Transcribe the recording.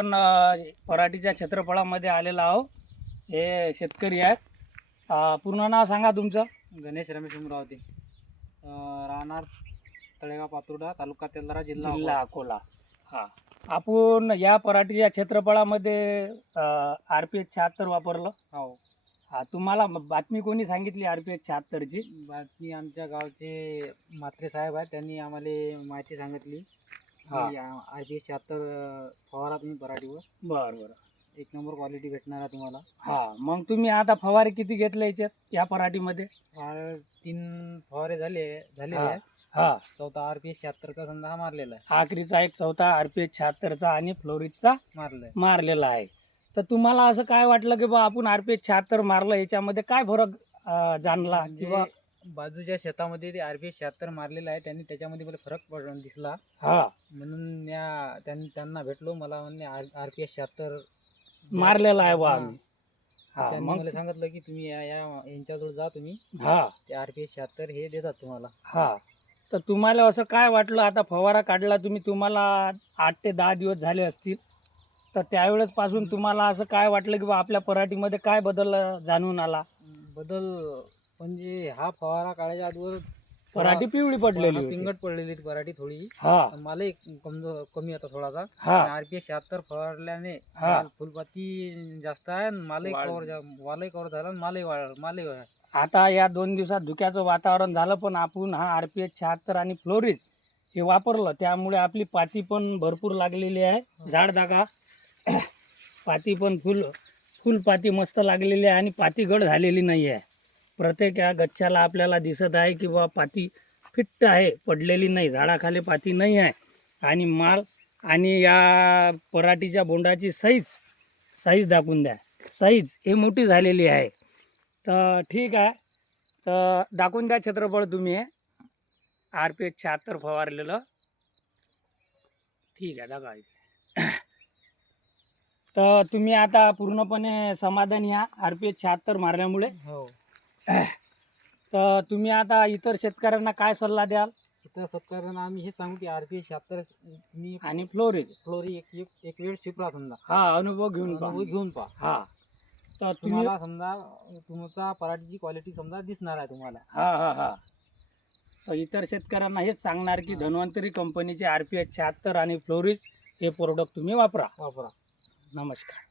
आपण पराठीच्या क्षेत्रफळामध्ये आलेलो आहो. हे शेतकरी आहेत. पूर्ण नाव सांगा तुमचं. गणेश रमेश उमरावते, राहणार तळेगाव पातुर्डा, तालुका तेल्हारा, जिल्हा जिल्हा अकोला. हां, आपण या पराठीच्या क्षेत्रफळामध्ये RPH 76 वापरलं. हो. तुम्हाला बातमी कोणी सांगितली RPH 76ची? बातमी आमच्या गावचे म्हात्रे साहेब आहेत, त्यांनी आम्हाला माहिती सांगितली. हा. RPH 76 फवारा तुम्ही पराठीवर, बरं बरं. एक नंबर क्वालिटी भेटणार आहे तुम्हाला. हां, मग तुम्ही आता फवारे किती घेतले याच्यात या पराठीमध्ये? 3 फवारे झालेले हां आहेत. हां, चौथा RPH 76चा समजा हा मारलेला आहे, आखरीचा एक चौथा RPH 76चा आणि फ्लोरिजचा मारलेला आहे. मारलेला आहे. तर तुम्हाला असं काय वाटलं की बा आपण RPH 76 मारलं, याच्यामध्ये काय फरक जाणला किंवा? म्हणजे बाजूच्या शेतामध्ये ते RPH 76 मारलेलं आहे, त्यांनी त्याच्यामध्ये मला फरक दिसला. हा, म्हणून त्यांना भेटलो, मला म्हणले RPH 76 मारलेला आहे बा आम्ही. हा, त्यांनी मग मला सांगितलं की तुम्ही यांच्याजवळ जा, तुम्ही हा ते RPH 76 हे देतात तुम्हाला. हा. तर तुम्हाला असं काय वाटलं, आता फवारा काढला तुम्ही, तुम्हाला 8 ते 10 दिवस झाले असतील, तर त्यावेळेस पासून तुम्हाला असं काय वाटलं की बा आपल्या पराठीमध्ये काय बदल जाणून आला? बदल म्हणजे हा फवारा काढायच्या अगोदर पराठी पिवळी पडलेली होती. पिंगट पडलेली ती पराठी थोडी. हा मालही कमी होता थोडासा. हा RPH 76 फवारल्याने हा. फुलपाती जास्त आहे आणि वालही कव्हर झाला आणि मालही वाढ. आता या 2 दिवसात धुक्याचं वातावरण झालं, पण आपण हा RPH 76 आणि फ्लोरिज हे वापरलं, त्यामुळे आपली पाती पण भरपूर लागलेली आहे. झाड दागा पाती पण फुलपाती मस्त लागलेली आहे आणि पाती गड झालेली नाही आहे. प्रत्येक या गच्छाला आपल्याला दिसत आहे की बा पाती फिट्ट आहे, पडलेली नाही, झाडाखाली पाती नाही आहे. आणि माल आणि या पराठीच्या बोंडाची साईज दाखवून द्या. साईज हे मोठी झालेली आहे. तर ठीक आहे, तर दाखवून द्या क्षेत्रफळ तुम्ही हे RPH 76 फवारलेलं. ठीक आहे, दाखवा इथे. तर तुम्ही आता पूर्णपणे समाधानी आहात RPH 76 मारल्यामुळे? हो. तर तुम्ही आता इतर शेतकऱ्यांना काय सल्ला द्याल? इतर शेतकऱ्यांना आम्ही हे सांगू की RPH 76 तुम्ही आणि फ्लोरिज फ्लोरी एक वेळ शिपरा समजा, हा अनुभव घेऊन घेऊन पहा. हा. तर तुम्ही तुम्हाला समजा तुमचा पराठीची क्वालिटी समजा दिसणार आहे तुम्हाला. हा हा हा. तर इतर शेतकऱ्यांना हेच सांगणार की धन्वंतरी कंपनीचे RPH 76 आणि फ्लोरिज हे प्रोडक्ट तुम्ही वापरा. वापरा. नमस्कार.